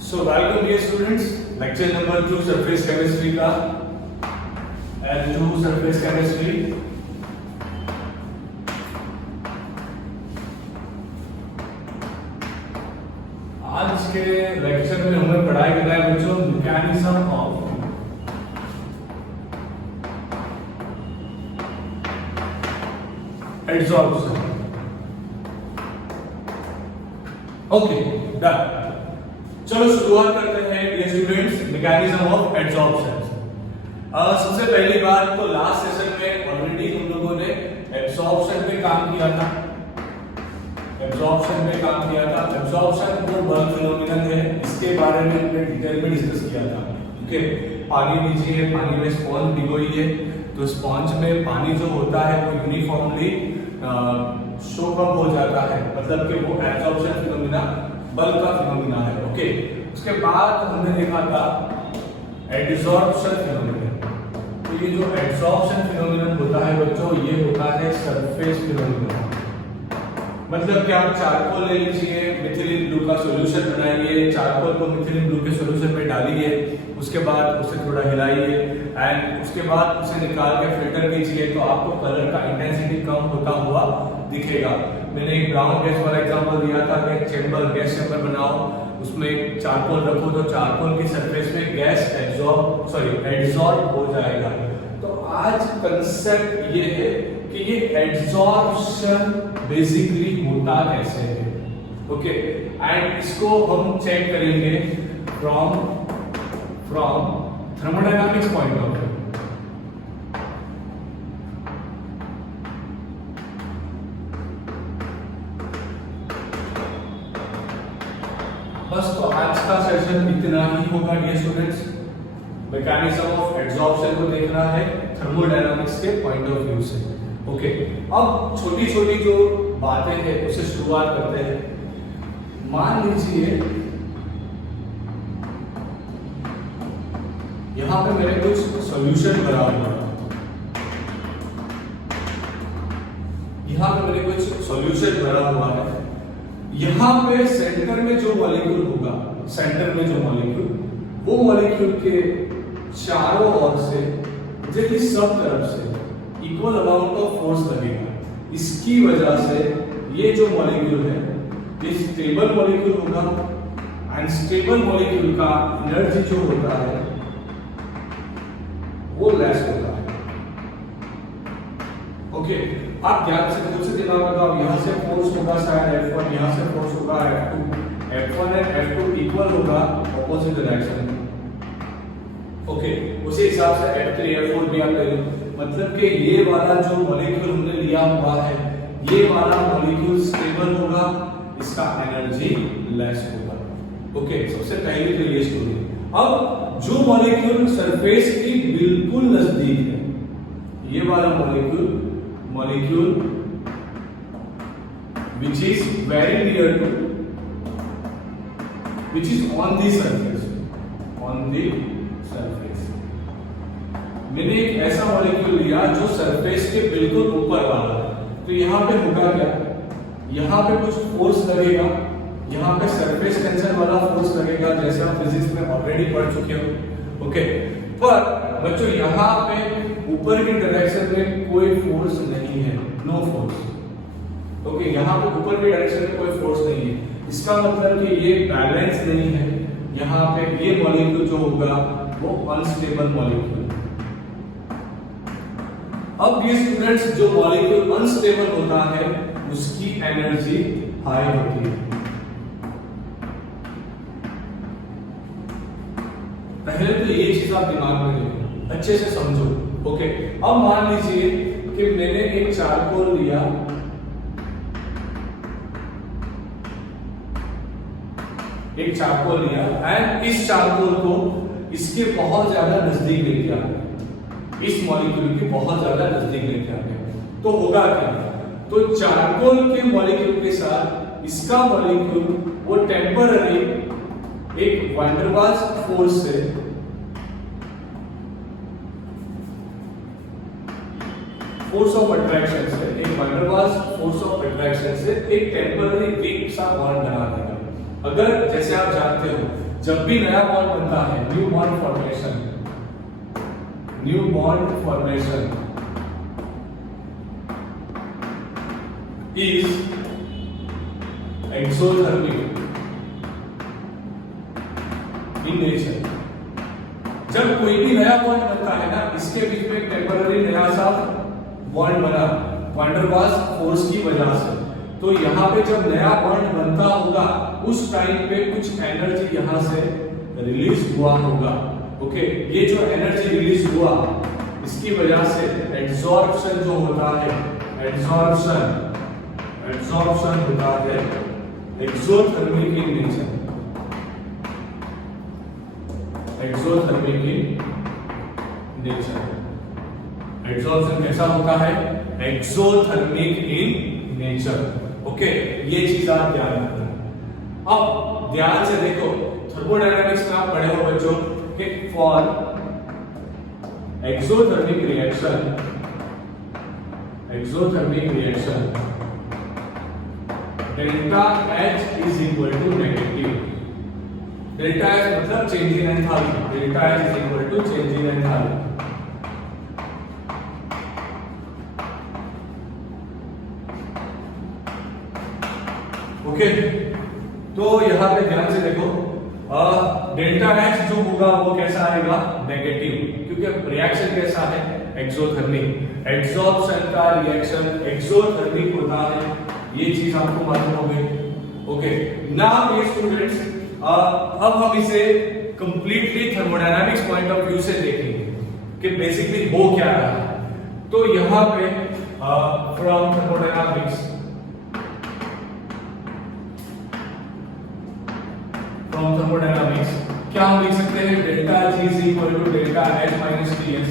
So welcome dear students, lecture number 2 surface chemistry का L2 surface chemistry। आज के lecture में हमें पढ़ाई करना है बच्चों mechanism of adsorption. Okay done. चलो शुरुआत करते हैं dear students mechanism of adsorption. सबसे पहली बात तो लास्ट सेशन में ऑलरेडी हम लोगों ने एब्जॉर्प्शन पे काम किया था। एब्जॉर्प्शन वो बल्क फिनोमेनन है, इसके बारे में हमने डिटेल में डिस्कस किया था। ओके, पानी लीजिए, पानी में स्पॉन्ज भिगोइए, तो स्पॉन्ज में पानी जो होता है वो यूनिफॉर्मली शोकअप हो जाता है, मतलब कि वो एब्जॉर्प्शन फिनोमेना बल्क का फिनोमेना है। ओके, उसके बाद हमने देखा था एडसॉर्प्शन फिनोमेना। तो ये जो एडसॉर्प्शन फिनोमेना होता है बच्चों, ये होता है सरफेस फिनोमेना। मतलब कि आप चारकोल ले लीजिए, मिथिलीन ब्लू का सॉल्यूशन बनाइए, चारकोल को मिथिलीन ब्लू के सॉल्यूशन में डालिए, उसके बाद उसे थोड़ा हिलाइए एंड उसके बाद उसे निकाल के फिल्टर कीजिए, तो आपको कलर का इंटेंसिटी कम होता हुआ दिखेगा। मैंने एक ब्राउन गैस वाला एग्जांपल दिया था कि चेंबर, गैस चेंबर बनाओ, उसमें चारकोल रखो तो चारकोल की सरफेस में गैस एडसॉर्ब हो जाएगा। तो आज कंसेप्ट ये है कि ये एडसॉर्प्शन बेसिकली होता कैसे है। ओके, एंड इसको हम चेक करेंगे from thermodynamics point of view. बस तो आज का सेशन इतना ही होगा dear students. Mechanism of adsorption को देखना है थर्मोडायनामिक्स के पॉइंट ऑफ व्यू से। ओके, अब छोटी छोटी जो बातें हैं उसे शुरुआत करते हैं। मान लीजिए यहां पे मेरे कुछ सॉल्यूशन भरा हुआ है, यहां पे मेरे कुछ सॉल्यूशन भरा हुआ है। यहां पे सेंटर में जो मॉलिक्यूल होगा, सेंटर में जो मॉलिक्यूल, वो मॉलिक्यूल के चारों ओर से, जबकि सब तरफ से इक्वल अमाउंट ऑफ फोर्स लगेगा। इसकी वजह से ये जो मॉलिक्यूल है ये स्टेबल मॉलिक्यूल होगा एंड स्टेबल मॉलिक्यूल का एनर्जी जो होता है वो लेस होता है। ओके, आप ध्यान से खुद से दिमाग लगाओ, यहां से फोर्स होगा शायद F1, यहां से फोर्स होगा F2, F1 and F2 equal होगा ऑपोजिट डायरेक्शन में। ओके, उसी हिसाब से F3 F4 भी आप ले लो, मतलब कि ये वाला जो मॉलिक्यूल हमने लिया हुआ है, ये वाला मॉलिक्यूल स्टेबल होगा, इसका एनर्जी लेस होगा। ओके, सबसे पहले तो ये स्टोरी। अब जो मॉलिक्यूल सरफेस की बिल्कुल नजदीक है, ये वाला molecule which is very near to, which is on the surface, मैंने एक ऐसा मॉलिक्यूल लिया जो सरफेस के बिल्कुल ऊपर वाला है। तो यहाँ पे होगा क्या, यहाँ पे कुछ फोर्स लगेगा, यहाँ पे सरफेस टेंशन वाला फोर्स लगेगा, जैसे आप फिजिक्स में ऑलरेडी पढ़ चुके हो। ओके, पर बच्चों यहाँ पे ऊपर की डायरेक्शन में कोई फोर्स नहीं है, नो फोर्स। ओके, यहाँ पे ऊपर की डायरेक्शन में कोई फोर्स नहीं है, इसका मतलब कि ये बैलेंस नहीं है। यहाँ पे ये मॉलिक्यूल जो होगा वो अनस्टेबल मॉलिक्यूल। अब ये स्टूडेंट्स, जो मॉलिक्यूल अनस्टेबल होता है उसकी एनर्जी हाई होती है। पहले तो ये चीज आप दिमाग में रखो, अच्छे से समझो। ओके, अब मान लीजिए कि मैंने एक चारकोल लिया, एंड इस चारकोल को इसके बहुत ज्यादा नजदीक लेके आ गया, इस मॉलिक्यूल के बहुत ज्यादा नजदीक लेके आ गया। तो होगा क्या, तो चारकोल के मॉलिक्यूल के साथ इसका मॉलिक्यूल वो टेम्पररी एक वैन डर वाल्स फोर्स से फोर्स ऑफ अट्रैक्शन से, एक van der Waals force of attraction से एक टेम्पररी वीक सा बॉन्ड बना देगा। अगर जैसे आप जानते हो जब भी नया बॉन्ड बनता है, new bond formation is exothermic in nature। जब कोई भी नया बॉन्ड बनता है ना, इसके बीच में टेम्पररी नया सा बॉन्ड बना वैन डर वाल्स फोर्स की वजह से, तो यहाँ पे जब नया बॉन्ड बनता होगा उस टाइम पे कुछ एनर्जी यहाँ से रिलीज हुआ होगा। ओके, ये जो एनर्जी रिलीज हुआ इसकी वजह से एड्सॉर्प्शन जो होता है, एड्सॉर्प्शन होता है exothermic in nature. Exothermic in nature, adsorption कैसा होता है? Exothermic in nature. ओके, ये चीज आप ध्यान रखना। अब ध्यान से देखो, थर्मोडायनामिक्स में आप पढ़े हो बच्चों कि for exothermic reaction delta H is equal to negative. Delta H मतलब change in enthalpy, delta H is equal to change in enthalpy. Okay, तो यहां पे ध्यान से देखो, डेल्टा H जो होगा वो कैसा आएगा? नेगेटिव, क्योंकि रिएक्शन कैसा है? एक्सोथर्मिक। एड्सॉर्प्शन का रिएक्शन एक्सोथर्मिक होता है, ये चीज आपको मालूम हो गई। ओके, नाउ ये स्टूडेंट्स, अब हम इसे completely thermodynamics point of view से देखेंगे कि बेसिकली हो क्या रहा है। तो यहां पे फ्रॉम थर्मोडायनामिक्स क्या हम लिख सकते हैं? Delta G is equal to delta H minus Ts।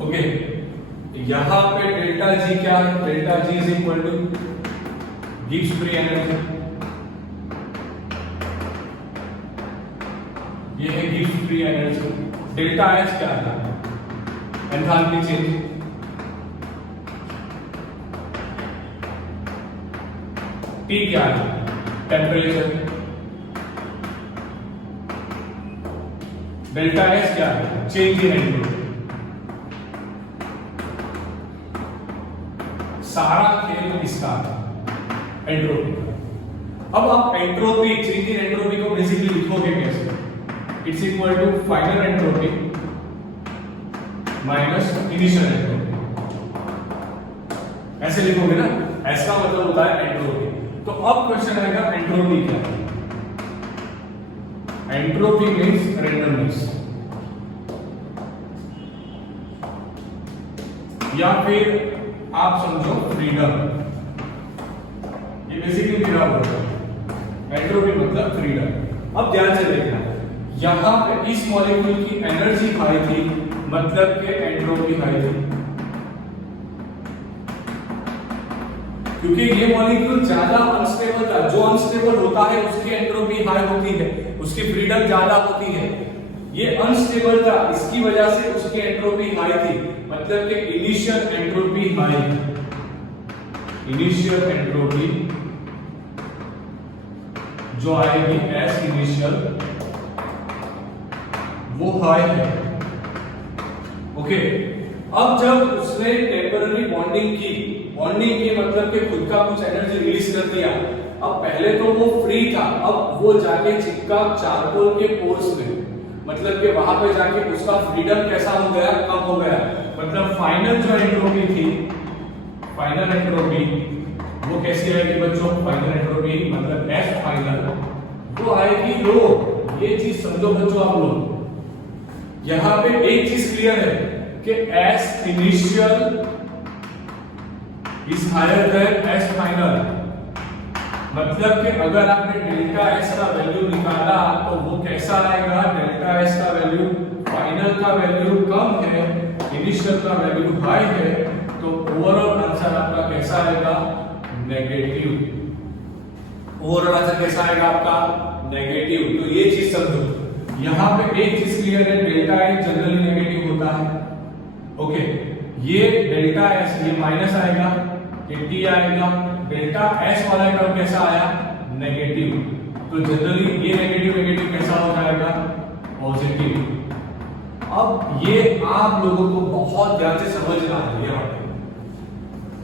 Okay, यहां पे डेल्टा G क्या है? Delta G is equal to Gibbs free energy, ये है Gibbs free energy. Delta H क्या है? Enthalpy change. T क्या है? टेम्परेचर। डेल्टा S क्या है? Change in entropy. सारा खेल इसका एंट्रोपी। अब आप एंट्रोपी, चेंज इन एंट्रोपी को बेसिकली लिखोगे कैसे? It's equal to final entropy minus initial entropy, ऐसे लिखोगे ना। S का मतलब होता है एंट्रोपी। तो अब क्वेश्चन आएगा एंट्रोपी क्या है? एंट्रोपी मींस रैंडमनेस, या फिर आप समझो फ्रीडम। ये बेसिकली मेरा वर्ड है, एंट्रोपी मतलब फ्रीडम। अब ध्यान से देखना, यहां पे इस मॉलिक्यूल की एनर्जी हाई थी, मतलब कि एंट्रोपी हाई थी, क्योंकि ये मॉलिक्यूल ज्यादा अनस्टेबल था। जो अनस्टेबल होता है उसकी एंट्रोपी हाई होती है, उसकी फ्रीडम ज्यादा होती है। ये अनस्टेबल था, इसकी वजह से उसकी एंट्रोपी हाई थी, मतलब कि initial entropy high. Initial entropy जो आएगी एस इनिशियल, वो हाई है। ओके, अब जब उसने टेम्पररी बॉन्डिंग की मतलब कि खुद का कुछ एनर्जी रिलीज कर दिया। अब पहले तो वो फ्री था, अब वो जाके चिपका चारकोल के पोर्स में, मतलब कि वहां पे जाके उसका फ्रीडम कैसा हो गया? कम हो गया। मतलब फाइनल जो एंट्रोपी थी, फाइनल एंट्रोपी वो कैसी आएगी बच्चों? फाइनल एंट्रोपी मतलब एस फाइनल, वो आएगी लो। ये चीज समझो बच्चों आप लोग। यहां पे एक चीज क्लियर है कि S initial is higher than S final, मतलब कि अगर आपने डेल्टा एस का वैल्यू निकाला तो वो कैसा आएगा? डेल्टा एस का वैल्यू, फाइनल का वैल्यू कम है, इनिशियल का वैल्यू हाई है, तो ओवरऑल आंसर आपका कैसा आएगा? नेगेटिव। ओवरऑल आंसर कैसा आएगा आपका? नेगेटिव। तो ये चीज समझो, यहां पे एक चीज क्लियर है, डेल्टा एस जनरली नेगेटिव होता है। ओके, ये डेल्टा एस ये माइनस आएगा, ये टी आएगा, डेल्टा एस वाला टर्म कैसा आया? नेगेटिव। तो जनरली ये नेगेटिव नेगेटिव कैसा हो जाएगा? पॉजिटिव। अब ये आप लोगों को बहुत ध्यान से समझना है। यहाँ पे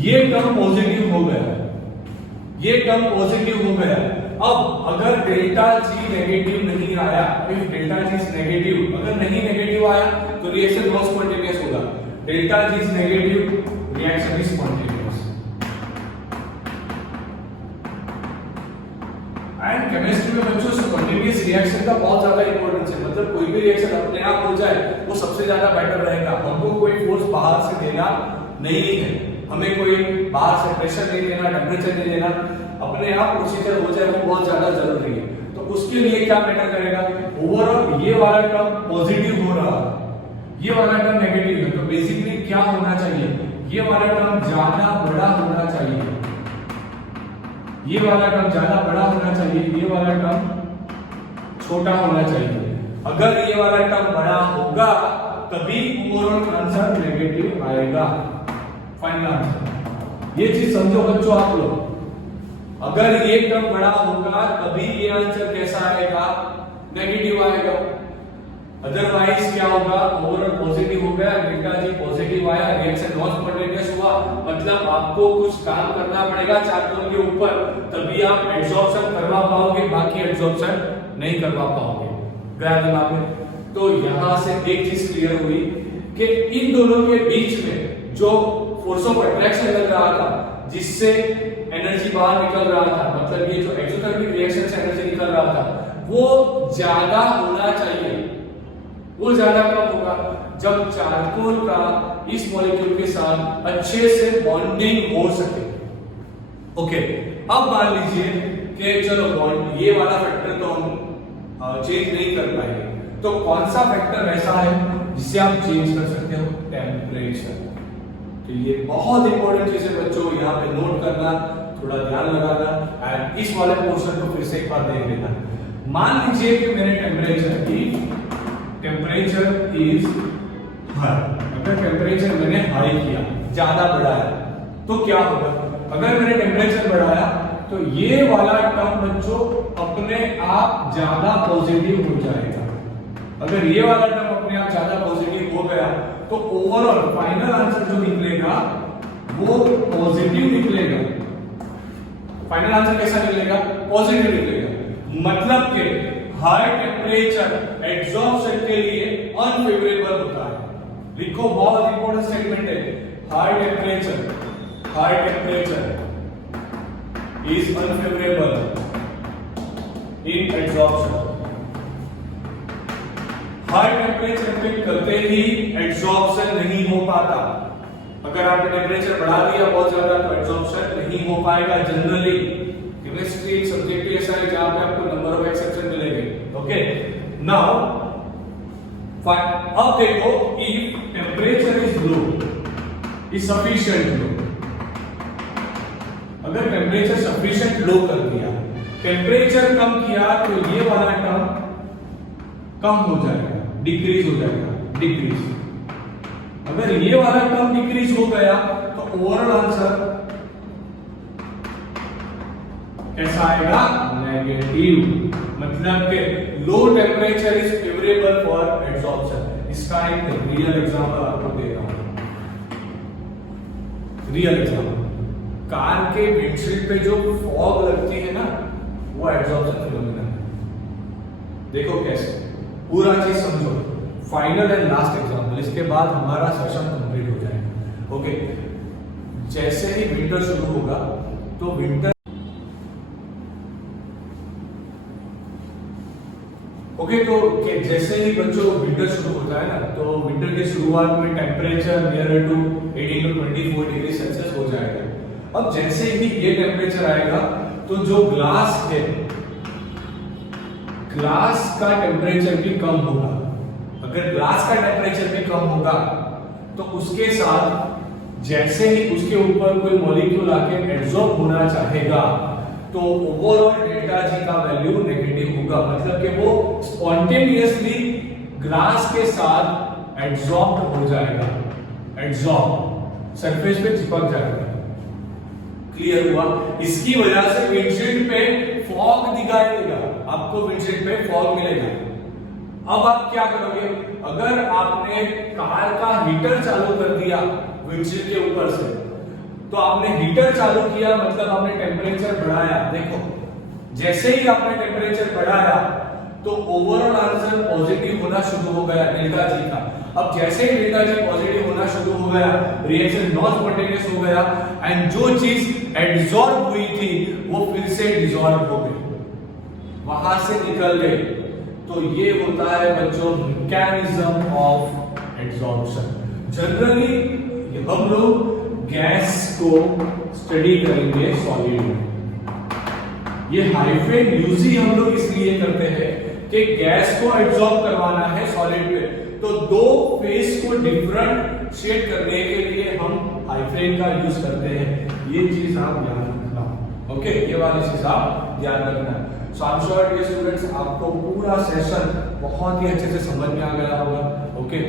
ये टर्म पॉजिटिव हो गया, ये टर्म पॉजिटिव हो गया। अब अगर डेल्टा जी नेगेटिव नहीं आया, if delta G is negative, अगर नहीं नेगेटिव आया तो रिएक्शन नॉन स्पॉन्टेनियस होगा। Delta G is negative, reaction is spontaneous. And chemistry में बच्चों स्पॉन्टेनियस रिएक्शन का बहुत ज्यादा इंपॉर्टेंस है। मतलब कोई भी रिएक्शन अपने आप हो जाए वो सबसे ज्यादा बेटर रहेगा। हमको कोई फोर्स बाहर से देना नहीं है, हमें कोई बाहर से प्रेशर नहीं देना, टेम्परेचर नहीं देना, अपने आप प्रोसीजर हो जाए वो बहुत ज्यादा जरूरी है। तो उसके लिए क्या मैटर करेगा? ओवरऑल ये वाला टर्म पॉजिटिव हो रहा है, ये वाला टर्म नेगेटिव है। तो बेसिकली क्या होना चाहिए? ये वाला टर्म ज्यादा बड़ा होना चाहिए, ये वाला टर्म ज्यादा बड़ा होना चाहिए, ये वाला टर्म छोटा होना चाहिए। अगर ये वाला टर्म बड़ा होगा तभी ओवरऑल आंसर नेगेटिव आएगा, फाइनल आंसर। ये चीज समझो बच्चों आप लोग। अगर ये टर्म बड़ा होगा तभी ये आंसर कैसा आएगा? नेगेटिव आएगा। अदरवाइज क्या होगा? ओवरऑल पॉजिटिव हो गया, डेल्टा जी पॉजिटिव आया, रिएक्शन नॉन स्पॉन्टेनियस हुआ, मतलब आपको कुछ काम करना पड़ेगा चार्कोल के ऊपर, तभी आप एब्जॉर्प्शन करवा पाओगे, बाकी एब्जॉर्प्शन नहीं करवा पाओगे। गया दिमाग में? तो यहां से एक चीज क्लियर हुई कि इन दोनों के बीच में जो फोर्स ऑफ अट्रैक्शन लग रहा था, जिससे एनर्जी बाहर निकल रहा था, मतलब ये जो एक्सोथर्मिक रिएक्शन से एनर्जी निकल रहा था, वो ज्यादा होना चाहिए। वो ज्यादा कब होगा? जब चारकोल का इस मॉलिक्यूल के साथ अच्छे से बॉन्डिंग हो सके। ओके, अब मान लीजिए कि चलो बॉन्ड ये वाला फैक्टर तो हम चेंज नहीं कर पाएंगे, तो कौन सा फैक्टर ऐसा है जिससे आप चेंज कर सकते हो? टेम्परेचर। तो ये बहुत इंपॉर्टेंट चीज है बच्चों, यहाँ पे नोट करना, थोड़ा ध्यान लगाना, एंड इस वाले पोर्शन को फिर से एक बार देख लेना। मान लीजिए कि मेरे टेम्परेचर इज हाई, अगर टेम्परेचर मैंने हाई किया, ज्यादा बढ़ाया, तो क्या होगा? अगर मैंने टेम्परेचर बढ़ाया तो ये वाला टर्म बच्चों अपने आप ज्यादा पॉजिटिव हो जाएगा। अगर ये वाला टर्म अपने आप ज्यादा पॉजिटिव हो गया तो ओवरऑल फाइनल आंसर जो निकलेगा वो पॉजिटिव निकलेगा। फाइनल आंसर कैसा निकलेगा? पॉजिटिव निकलेगा। मतलब कि हाई टेम्परेचर एब्जॉर्प्शन के लिए अनफेवरेबल होता है। लिखो, बहुत इंपॉर्टेंट स्टेटमेंट है। High temperature is unfavourable in absorption. High temperature पे करते ही एब्जॉर्प्शन नहीं हो पाता। अगर आपने टेम्परेचर बढ़ा दिया बहुत ज्यादा तो एब्जॉर्प्शन नहीं हो पाएगा। जनरली केमिस्ट्री एक सब्जेक्ट ऐसा है जहां पे आपको नंबर ऑफ एक्सेप्शन मिलेंगे। ओके, नाउ अब देखो, if temperature is low, is sufficient low, अगर टेम्परेचर सफिशिएंट लो कर दिया, टेम्परेचर कम किया तो ये वाला टर्म कम हो जाएगा, डिक्रीज हो जाएगा, डिक्रीज। अगर ये वाला टर्म डिक्रीज हो गया तो ओवरऑल आंसर कैसा आएगा? नेगेटिव। मतलब कि low temperature is favourable for absorption. इसका एक रियल एग्जांपल आपको दे रहा हूं। रियल एग्जांपल, कार के विंडशील्ड पे जो फॉग लगती है ना, वो एब्जॉर्प्शन फिनोमेना है। देखो कैसे, पूरा चीज समझो। फाइनल एंड लास्ट एग्जांपल, इसके बाद हमारा सेशन कंप्लीट हो जाएगा। ओके, जैसे ही विंटर शुरू होगा तो विंटर तो जैसे ही बच्चों विंटर शुरू होता है ना, तो विंटर के शुरुआत में temperature near to 18 to 24 degree Celsius हो जाएगा। अब जैसे ही ये टेम्परेचर आएगा तो जो ग्लास है, ग्लास का टेम्परेचर भी कम होगा। अगर ग्लास का टेम्परेचर भी कम होगा तो उसके साथ जैसे ही उसके ऊपर कोई मॉलिक्यूल आके एब्जॉर्ब होना चाहेगा तो ओवरऑल डेल्टा जी का वैल्यू नेगेटिव होगा। मतलब कि वो स्पॉन्टेनियसली ग्लास के साथ एब्जॉर्ब हो जाएगा, एब्जॉर्ब सरफेस पे चिपक जाएगा। क्लियर हुआ? इसकी वजह से विंडशील्ड पे फॉग दिखाई देगा, आपको विंडशील्ड पे फॉग मिलेगा। अब आप क्या करोगे, अगर आपने कार का हीटर चालू कर दिया विंडशील्ड के ऊपर से, तो आपने हीटर चालू किया मतलब आपने टेम्परेचर बढ़ाया। देखो जैसे ही आपने टेम्परेचर बढ़ाया तो ओवरऑल आंसर पॉजिटिव होना शुरू हो गया डेल्टा जी का। अब जैसे ही डेल्टा जी पॉजिटिव होना शुरू हो गया, रिएक्शन नॉन स्पॉन्टेनियस हो गया एंड जो चीज एब्जॉर्ब हुई थी वो फिर से डिसॉल्व हो गई, वहां से निकल गई। तो ये होता है बच्चों मैकेनिज्म ऑफ एब्जॉर्प्शन। जनरली हम लोग गैस को स्टडी करेंगे सॉलिड में। ये हाइफेन यूज ही हम लोग इसलिए करते हैं कि गैस को एब्जॉर्ब करवाना है सॉलिड पे, तो दो फेस को डिफरेंशिएट करने के लिए हम हाइफेन का यूज करते हैं। ये चीज आप ध्यान रखना, ओके, ये वाली चीज आप ध्यान रखना। So I am sure dear students आपको पूरा सेशन बहुत ही अच्छे से समझ में आ गया होगा। ओके,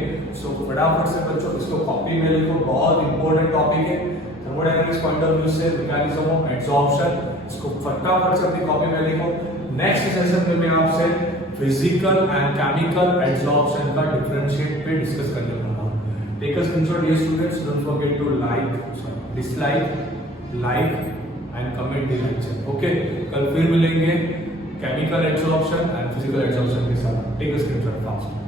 सो फटाफट से बच्चों इसको कॉपी में लिखो, बहुत इंपॉर्टेंट टॉपिक है थर्मोडायनामिक्स पॉइंट ऑफ व्यू से, मैकेनिज्म ऑफ एब्जॉर्प्शन। इसको फटाफट से अपनी कॉपी में लिखो। नेक्स्ट सेशन में मैं आपसे फिजिकल एंड केमिकल एब्जॉर्प्शन का डिफरेंशिएट पे डिस्कस करने वाला हूं। Take a screenshot dear students, don't forget to dislike, like and comment the lecture. Okay, कल फिर मिलेंगे chemical absorption and physical absorption के साथ। Take a screenshot fast.